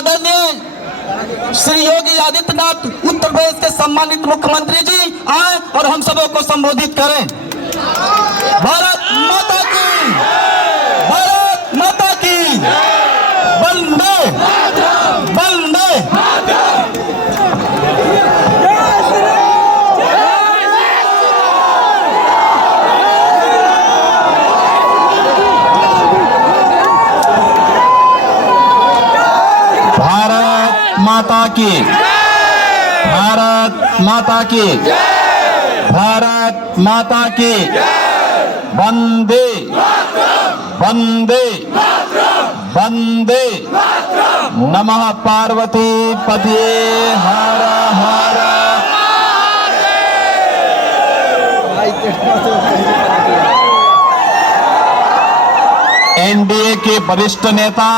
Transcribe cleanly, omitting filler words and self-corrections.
आदरणीय श्री योगी आदित्यनाथ उत्तर प्रदेश के सम्मानित मुख्यमंत्री जी आए और हम सबों को संबोधित करें। भारत माता की, भारत माता की, वंदे वंदे। माता की, भारत माता की, भारत माता की, वंदे वंदे वंदे। नमः पार्वती पतिये हर हर। एनडीए के वरिष्ठ नेता